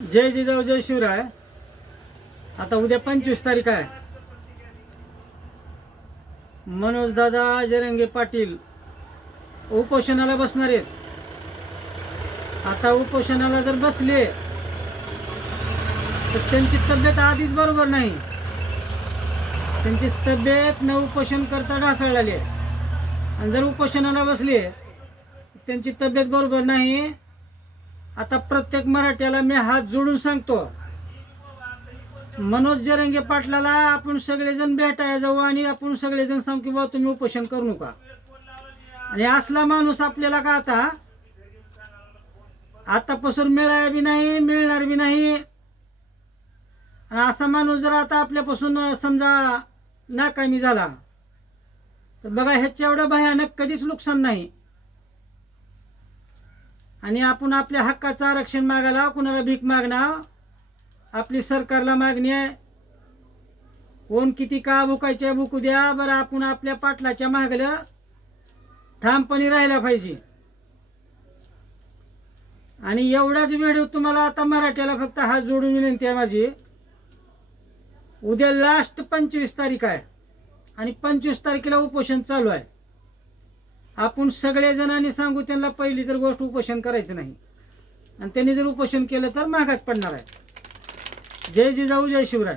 जय जिजाऊ जय शिवराय। आता उद्या 25 तारीख आहे। मनोज दादा जरंगे पाटील उपोषणाला बसणार आहेत। आता उपोषणाला जर बसले तर त्यांची तब्येत आधीच बरोबर नाही। त्यांची तब्येत न उपोषण करता ढासळलेली आहे आणि जर उपोषणाला बसले त्यांची तब्येत बरोबर नाही। आता प्रत्येक मराठ्याला मी हात जोडून सांगतो, मनोज जरंगे पाटलाला आपण सगळेजण भेटायला जाऊ आणि आपण सगळेजण सांगू की बाबा तुम्ही उपोषण करू नका। आणि असला माणूस आपल्याला का आतापासून मिळाला बी नाही, मिळणार बी नाही। आणि असा माणूस जर आता आपल्यापासून समजा नाकामी झाला तर बघा ह्याच्या एवढं भयानक कधीच नुकसान नाही। आणि आपण आपल्या हक्काचं आरक्षण मागायला कुणाला भीक मागणार? आपली सरकारला मागणी आहे, कोण किती का भुकायचे भुकू द्या, बरं आपण आपल्या पाटलाच्या मागलं ठामपणे राहायला पाहिजे। आणि एवढाच व्हिडिओ तुम्हाला आता मराठ्याला फक्त हात जोडून विनंती आहे माझी, उद्या लास्ट 25 तारीख आहे आणि 25 तारखेला उपोषण चालू आहे। आपण सगळे जणांनी सांगू त्यांना पहिली तर गोष्ट उपोषण करायचं नाही आणि त्यांनी जर उपोषण केलं तर मागात पडणार आहे। जय जिजाऊ जय शिवराय।